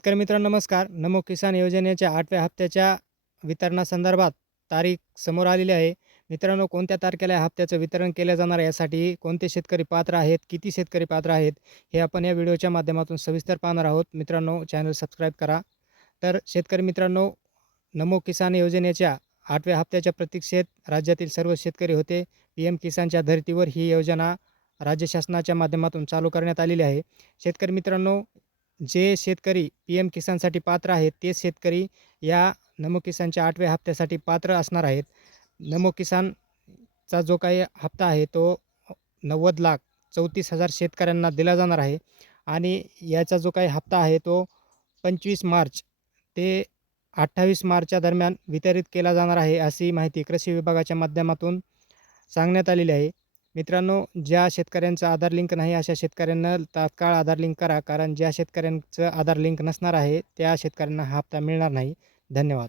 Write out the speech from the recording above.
शेतकरी मित्रांनो नमस्कार. नमो किसान योजनेच्या 8व्या हप्त्याच्या वितरणासंदर्भात तारीख समोर आलेली आहे. मित्रांनो, कोणत्या तारखेला या हप्त्याचं वितरण केलं जाणार आहे, यासाठी कोणते शेतकरी पात्र आहेत, किती शेतकरी पात्र आहेत, हे आपण या व्हिडिओच्या माध्यमातून सविस्तर पाहणार आहोत. मित्रांनो, चॅनल सबस्क्राईब करा. तर शेतकरी मित्रांनो, नमो किसान योजनेच्या 8व्या हप्त्याच्या प्रतीक्षेत राज्यातील सर्व शेतकरी होते. PM किसानच्या धर्तीवर ही योजना राज्य शासनाच्या माध्यमातून चालू करण्यात आलेली आहे. शेतकरी मित्रांनो, जे शेतकरी PM किसानसाठी पात्र आहेत, तेच शेतकरी या नमो किसानच्या 8व्या हप्त्यासाठी पात्र असणार आहेत. नमो किसानचा जो काही हप्ता आहे, तो 90,34,000 शेतकऱ्यांना दिला जाणार आहे आणि याचा जो काही हप्ता आहे, तो 25 मार्च ते 28 मार्चच्या दरम्यान वितरित केला जाणार आहे, अशी माहिती कृषी विभागाच्या माध्यमातून सांगण्यात आलेली आहे. मित्रांनो, ज्या शेतकऱ्यांचं आधार लिंक नाही, अशा शेतकऱ्यांना तात्काळ आधार लिंक करा. कारण ज्या शेतकऱ्यांचं आधार लिंक नसणार आहे, त्या शेतकऱ्यांना हा हप्ता मिळणार नाही. धन्यवाद.